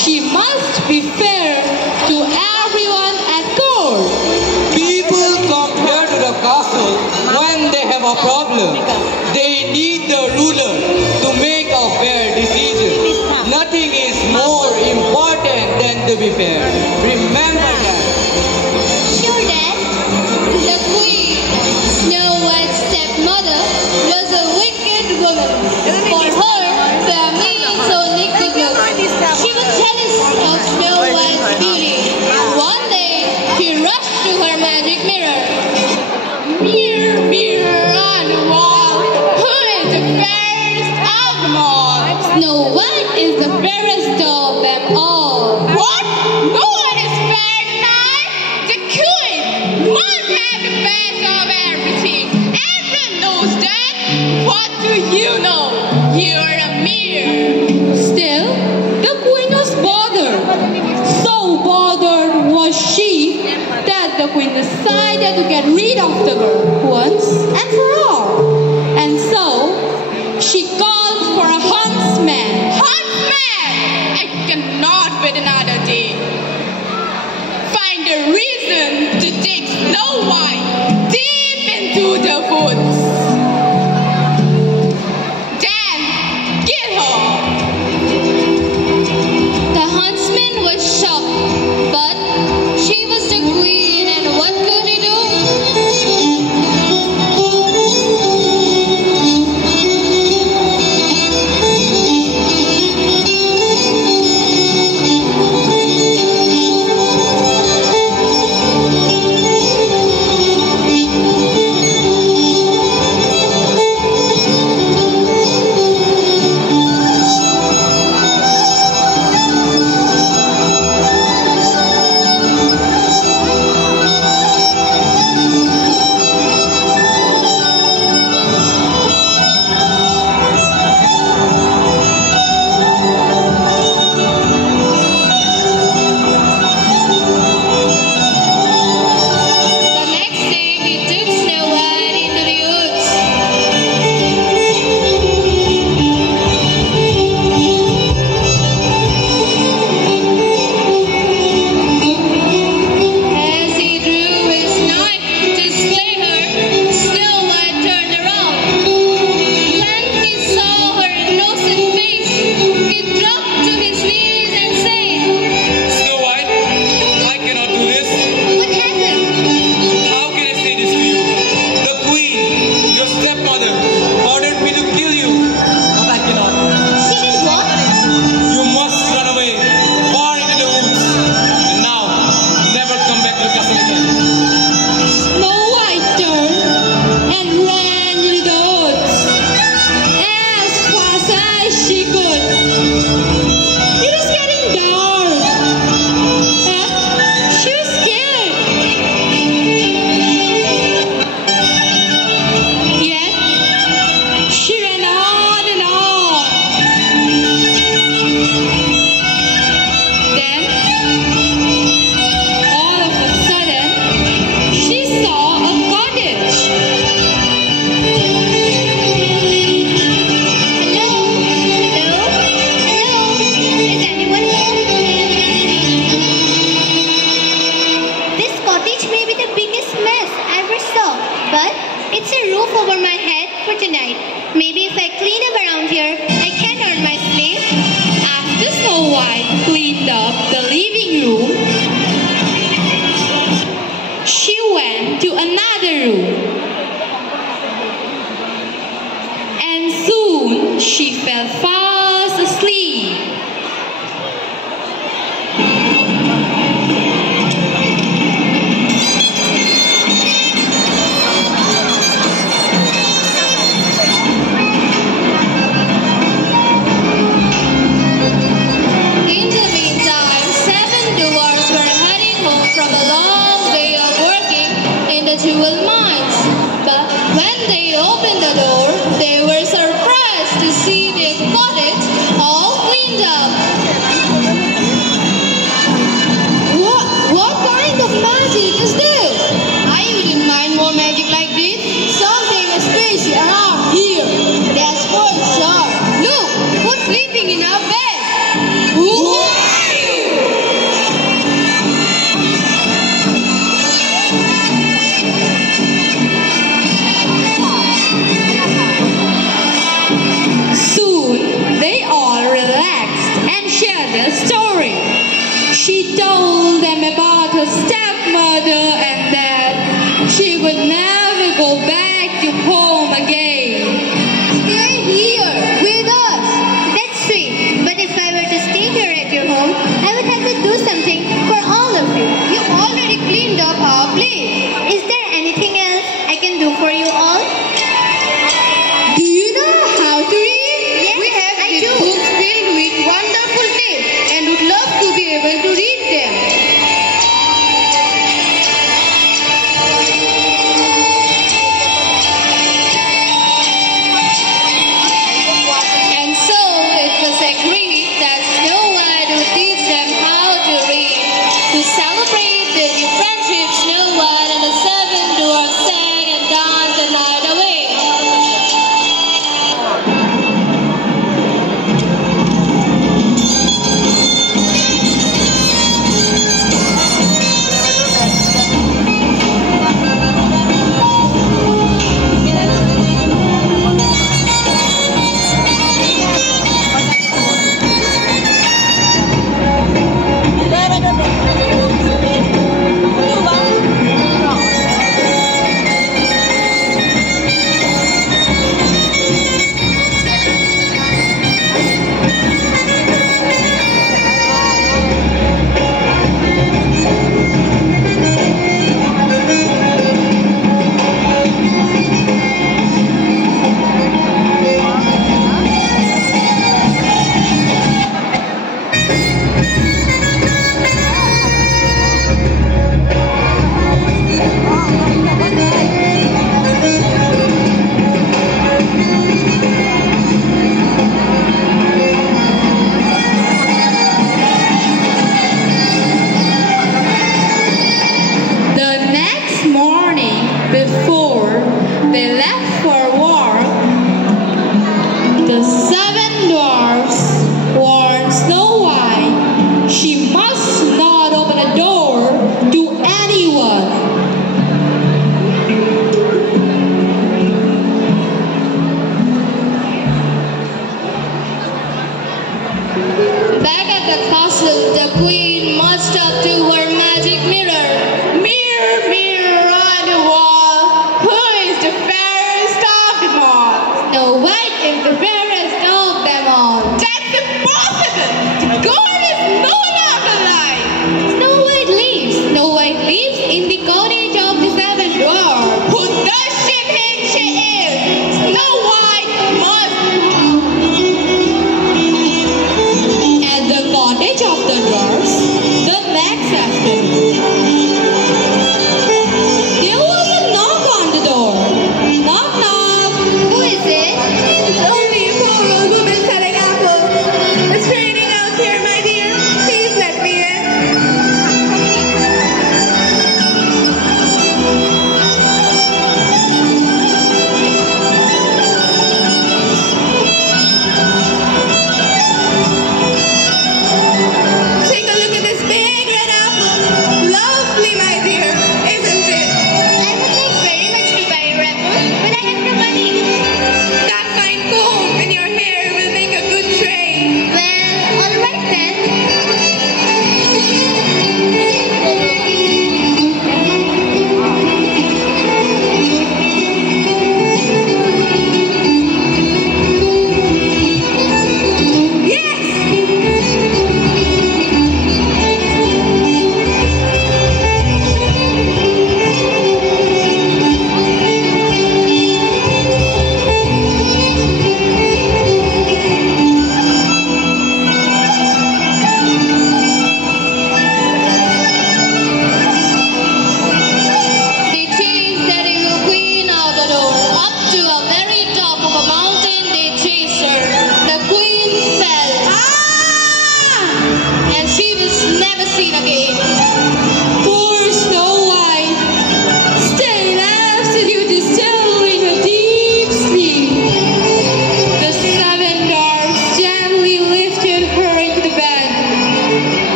She must be fair to everyone at court. People come here to the castle when they have a problem. They need the ruler to make a fair decision. Nothing is more important than to be fair. Remember that. Sure, Dad. The queen, Snow White's stepmother, was a wicked woman. For her, family is only good looks. She was jealous of Snow White's beauty. One day, she rushed to her magic mirror. Mirror, mirror on the wall, who is the fairest of them all? Snow White is the fairest of them all. What? No one is fair tonight? The queen must have the best of everything. Everyone knows that. What do you know? You're a mirror. Still, the queen was bothered. So bothered was she that the queen decided to get rid of the girl once and for all. And so, she called for a huntsman. Huntsman! I cannot wait another day. Find a reason to take Snow White deep into the woods. Then, kill her. The huntsman was shocked, but she was the queen, and what could he do? She fell fast asleep. In the meantime, 7 dwarfs were heading home from a long day of working in the jewel mines. But when they opened the door, they were surprised to see the cottage their story. She told them about her stepmother and that she would never go back to home again. Stay here with us. That's sweet. But if I were to stay here at your home, I would have to do something for all of you. You already cleaned up our place. Is there anything else I can do for you all? Do you know how to read? Yes, We have I these do. books filled with wonderful tales and would love to be able to read them. And so it was agreed that Snow White would teach them how to read. To celebrate their new friendship, Snow White and the seven dwarfs sang and danced the night away. The next morning, before they left for work, the seven dwarfs warned Snow White she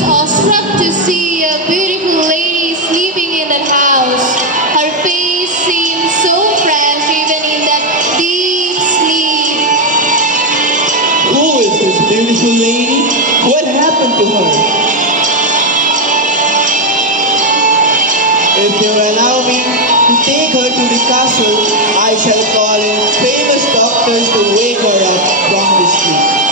was awestruck to see a beautiful lady sleeping in that house. Her face seemed so fresh even in that deep sleep. Who is this beautiful lady? What happened to her? If you allow me to take her to the castle, I shall call in famous doctors to wake her up from the sleep.